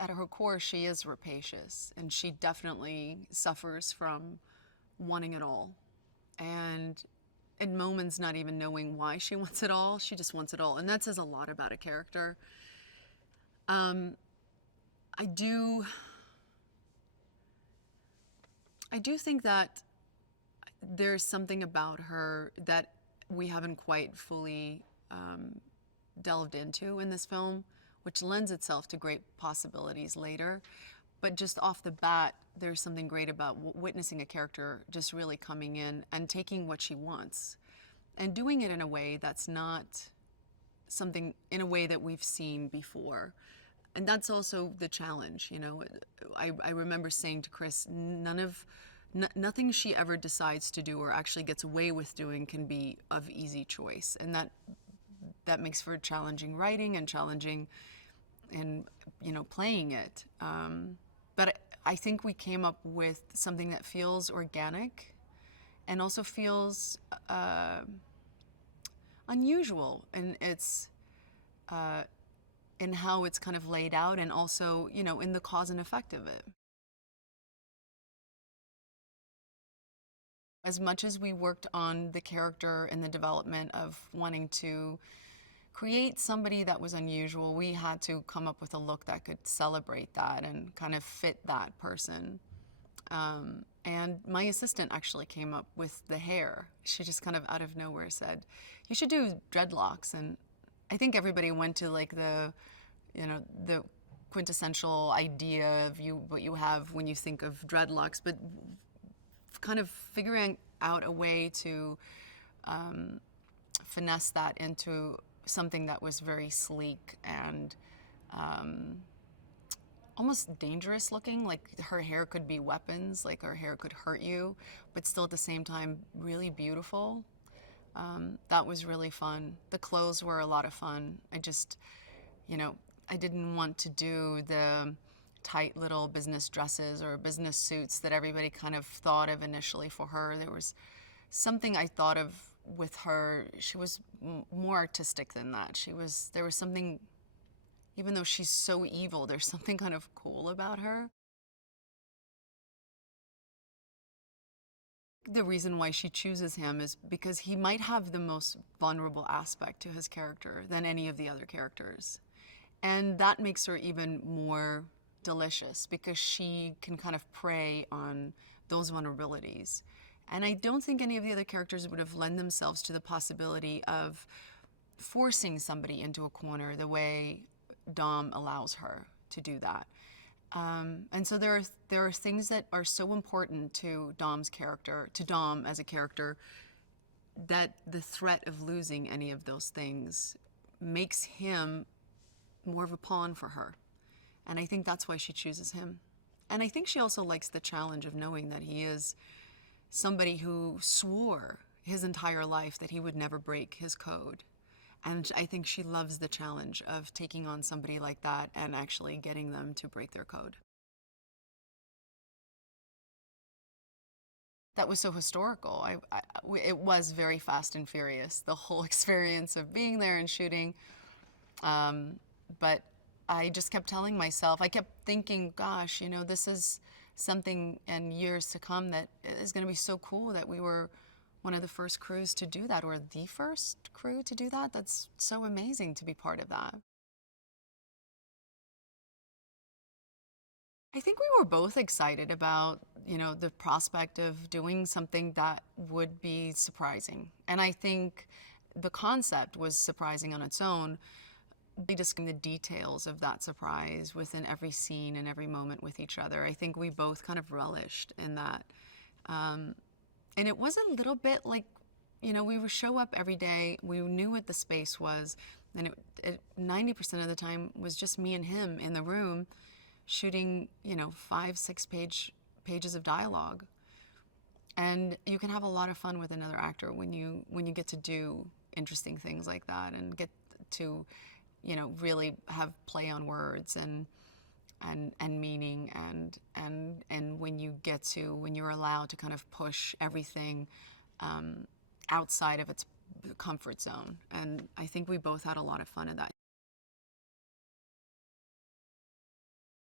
At her core, she is rapacious, and she definitely suffers from wanting it all. And in moments, not even knowing why she wants it all, she just wants it all. And that says a lot about a character. Um, I do, I do think that there's something about her that we haven't quite fully delved into in this film, which lends itself to great possibilities later. But just off the bat, there's something great about witnessing a character just really coming in and taking what she wants and doing it in a way that's not something, in a way that we've seen before. And that's also the challenge, you know. I remember saying to Chris, nothing she ever decides to do or actually gets away with doing can be of easy choice. And that makes for challenging writing and challenging in, you know, playing it. But I think we came up with something that feels organic and also feels unusual in its in how it's kind of laid out, and also, you know, in the cause and effect of it. As much as we worked on the character and the development of wanting to create somebody that was unusual, we had to come up with a look that could celebrate that and kind of fit that person. And my assistant actually came up with the hair. She just kind of out of nowhere said, "You should do dreadlocks." And I think everybody went to like the, you know, the quintessential idea of what you have when you think of dreadlocks, but kind of figuring out a way to finesse that into something that was very sleek and almost dangerous looking. Like her hair could be weapons, like her hair could hurt you, but still at the same time really beautiful. That was really fun. The clothes were a lot of fun. I just, you know, I didn't want to do the tight little business dresses or business suits that everybody kind of thought of initially for her. There was something I thought of with her. She was more artistic than that. There was something, even though she's so evil, there's something kind of cool about her. The reason why she chooses him is because he might have the most vulnerable aspect to his character than any of the other characters. And that makes her even more delicious because she can kind of prey on those vulnerabilities. And I don't think any of the other characters would have lent themselves to the possibility of forcing somebody into a corner the way Dom allows her to do that. And so there are things that are so important to Dom's character, to Dom as a character, that the threat of losing any of those things makes him more of a pawn for her. And I think that's why she chooses him. And I think she also likes the challenge of knowing that he is somebody who swore his entire life that he would never break his code. And I think she loves the challenge of taking on somebody like that and actually getting them to break their code. That was so historical. It was very fast and furious, the whole experience of being there and shooting. But I just kept telling myself, I kept thinking, gosh, you know, this is something in years to come that is going to be so cool that we were one of the first crews to do that, or the first crew to do that. That's so amazing to be part of that. I think we were both excited about, you know, the prospect of doing something that would be surprising. And I think the concept was surprising on its own. Just the details of that surprise within every scene and every moment with each other, I think we both kind of relished in that. And it was a little bit like, you know, we would show up every day, we knew what the space was, and it 90% of the time was just me and him in the room shooting, you know, 5-6 pages of dialogue. And you can have a lot of fun with another actor when you get to do interesting things like that and get to, you know, really have play on words and meaning, and when you're allowed to kind of push everything outside of its comfort zone. And I think we both had a lot of fun in that.